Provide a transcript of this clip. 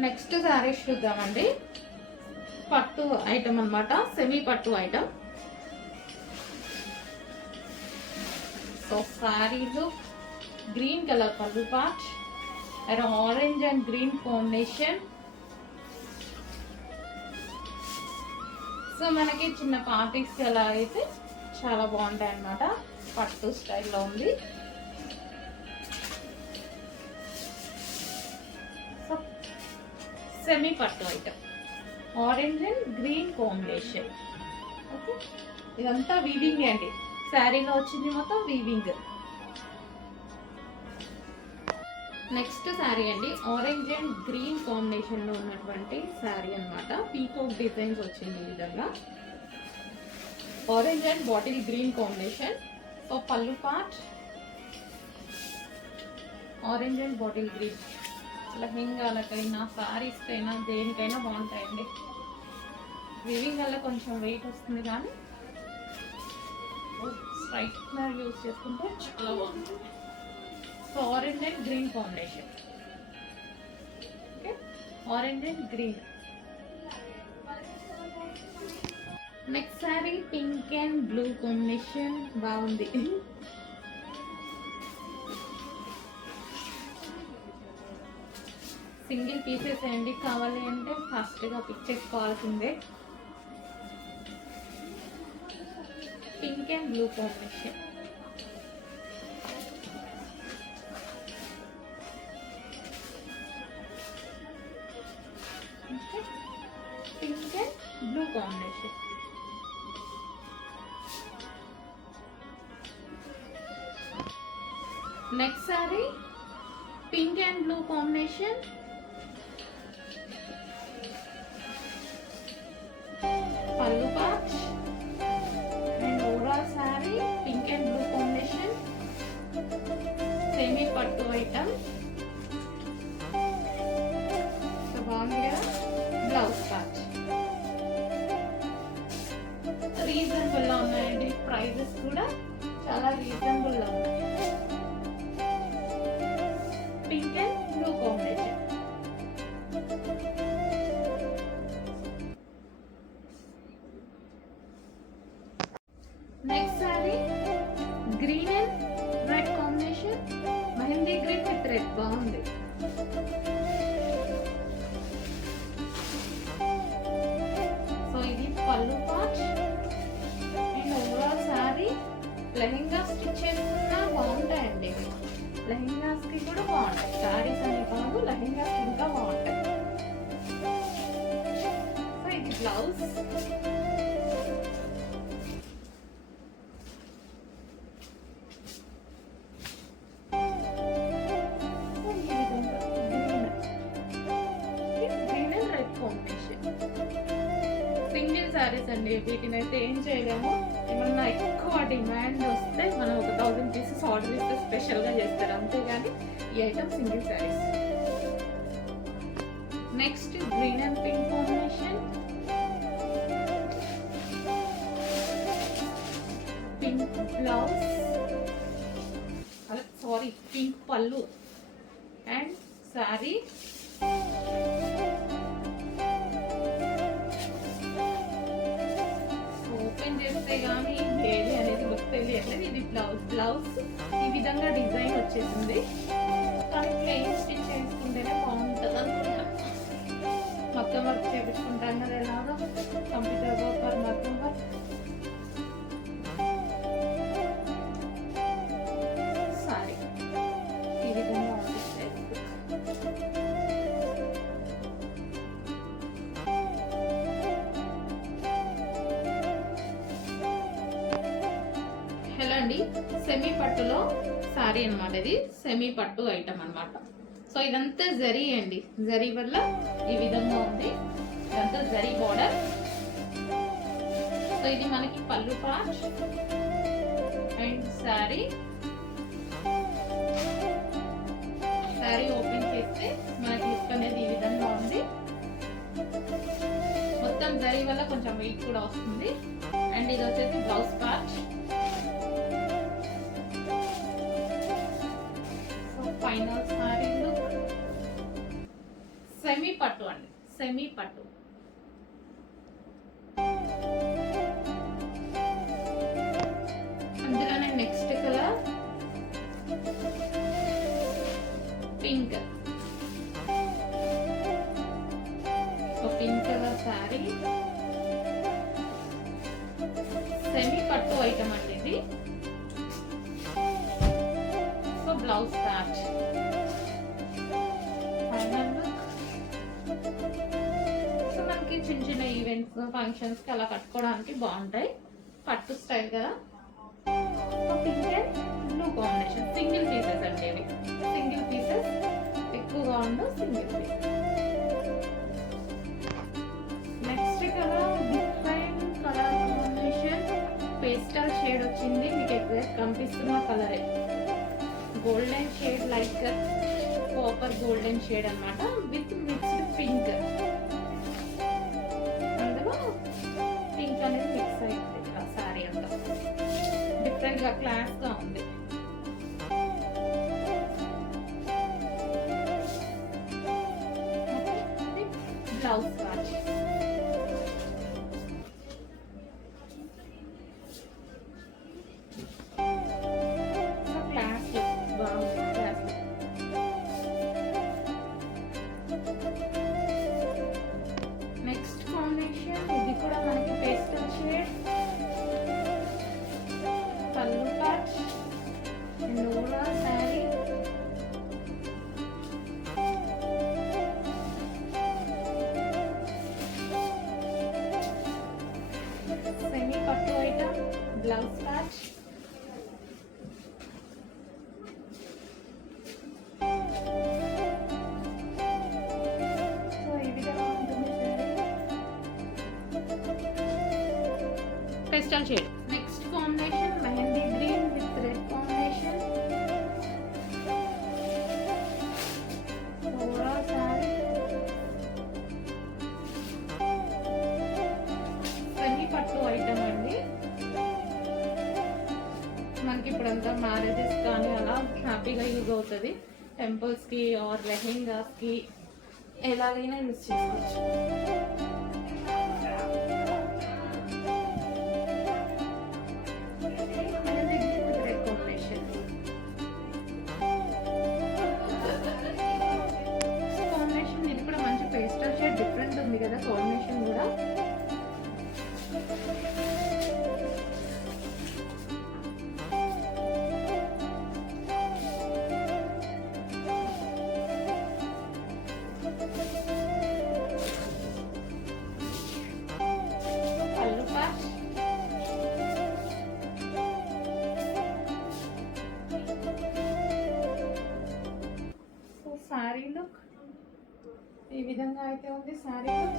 నెక్స్ట్ శారీస్ చూద్దామండి. పట్టు ఐటమ్ అన్నమాట, సెమీ పట్టు ఐటమ్. సో శారీలో గ్రీన్ కలర్ పళ్ళు part and orange and green combination. So మనకి చిన్న పార్టీస్ అలా అయితే చాలా బాగుంటాయి అన్నమాట. పట్టు స్టైల్లో ఉంది. సో సెమీ పట్టు item, orange and green combination. Okay, ఇదంతా వీవింగ్ అండి. శారీలో వచ్చింది మొత్తం వీవింగ్. నెక్స్ట్ శారీ అండి, ఆరెంజ్ అండ్ గ్రీన్ కాంబినేషన్ లో ఉన్నటువంటి శారీ అన్నమాట. పీకాక్ డిజైన్స్ వచ్చింది ఈ విధంగా. Orange and bottle green combination. So పళ్ళు part orange and bottle green. లెహెంగాలకైనా శారీస్కైనా దేనికైనా బాగుంటాయండి. వీవింగ్ వల్ల కొంచెం వెయిట్ వస్తుంది కానీ స్ట్రైట్నర్ యూజ్ చేసుకుంటే చాలా బాగుంటుంది. So orange and green combination. Okay, orange and green. Next sari pink and blue combination బాగుంది. సింగిల్ పీసెస్ అండి, కావాలి అంటే ఫాస్ట్గా పిక్ చేసుకోవాల్సిందే. Pink and blue combination. Pink and blue combination. Next sari pink and blue combination. పళ్ళు part and overall sari pink and blue combination. Semi పట్టు item. So బాగుంది కదా. బ్లౌజ్ పార్ట్ రీజనబుల్ గా ఉన్నాయండి. ప్రైజెస్ కూడా చాలా రీజనబుల్ గా ఉన్నాయి. Pink and blue combination. Next sorry green and red combination. Mehndi green with red బాగుంది. సో ఇది పళ్ళు part and overall sorry. Lehenga స్టిచ్ చేసుకున్నా బాగుంటాయండి. లెహెంగాస్ కి కూడా బాగుంటాయి. సారీస్ అనే కాదు, లెహెంగాస్ ఇంకా బాగుంటాయి. సో ఇది blouse. Green and red combination. Single saris అండి, వీటిని అయితే ఏం చేయలేము. ఏమన్నా ఎక్కువ డిమాండ్ వస్తే మనం ఒక 1000 పీసెస్ ఆర్డర్ ఇస్తే స్పెషల్గా చేస్తారు, అంతేగాని ఈ item single saris. Next green and pink combination. Pink blouse, sorry pink పళ్ళు అండ్ సారీ. ఓపెన్ చేస్తే కానీ ఏది అనేది లుక్ తెలియట్లేదు. ఇది బ్లౌజ్ ఈ విధంగా డిజైన్ వచ్చేసింది. కానీ ప్లెయిన్ స్టిచ్ చేసుకుంటేనే బాగుంటుంది అనుకుంటా. మొత్తం వర్క్ చేపించుకుంటాం కదా, ఎలాగా కంప్యూటర్ వర్క్ ఆర్ మొత్తం వర్క్. సారీ ఈ విధంగా ఉంటుంది. హలో అండి, సెమీ పట్టులో సారీ అన్నమాట. ఇది సెమీ పట్టు ఐటమ్ అన్నమాట. సో ఇదంతా జరీ అండి. జరీ వల్ల ఈ విధంగా ఉంది. ఇదంతా జరీ బోర్డర్. సో ఇది మనకి పళ్ళు part and sorry. Sorry open చేస్తే మనకి లుక్ అనేది ఈ విధంగా ఉంది. మొత్తం జరీ వల్ల కొంచెం వెయిట్ కూడా వస్తుంది. అండ్ ఇది వచ్చేసి blouse part. So final sorry look. Semi పట్టు అండి, సెమీ పట్టు. అందులోనే next colour pink. Pink colour sari, సెమీ పట్టు ఐటమ్ అండి ఇది. So blouse patch. సో మనకి చిన్న చిన్న ఈవెంట్స్ ఫంక్షన్స్ కి అలా కట్టుకోవడానికి బాగుంటాయి. పట్టు స్టైల్ కదా. Pink and blue combination. Single pieces అండి ఇవి, సింగిల్ పీసెస్, ఎక్కువగా ఉండవు, single pieces. Next colour different colour combination, pastel shade వచ్చింది. మీకు ఎగ్జాక్ట్ కనిపిస్తున్న కలరే golden shade, like copper golden shade అన్నమాట, విత్ మిక్స్డ్ పింక్. అందులో పింక్ అనేది మిక్స్ అయింది ఇట్లా శారీ అంతా. డిఫరెంట్ గా క్లాస్ గా ఉంది. Blouse patch. నెక్స్ట్ కాంబినేషన్ ఇది కూడా మనకి పేస్టల్ షేడ్, పల్లు ప్యాచ్, నూరా శారీ. సెమీ పట్టు item, blouse patch. Pastel shade. Next combination mehndi green with red combination. Semi పట్టు ఐటమ్ అండి. మనకి ఇప్పుడంతా మ్యారేజెస్ కానీ అలా హ్యాపీగా యూజ్ అవుతుంది. టెంపుల్స్ కి ఆర్ లెహెంగాస్ కి ఎలాగైనా యూజ్ చేసుకోవచ్చు. డిఫరెంట్ ఉంది కదా కాంబినేషన్ కూడా. పల్లు ప్యాచ్. సో శారీ లుక్ ఈ విధంగా అయితే ఉంది శారీ లుక్.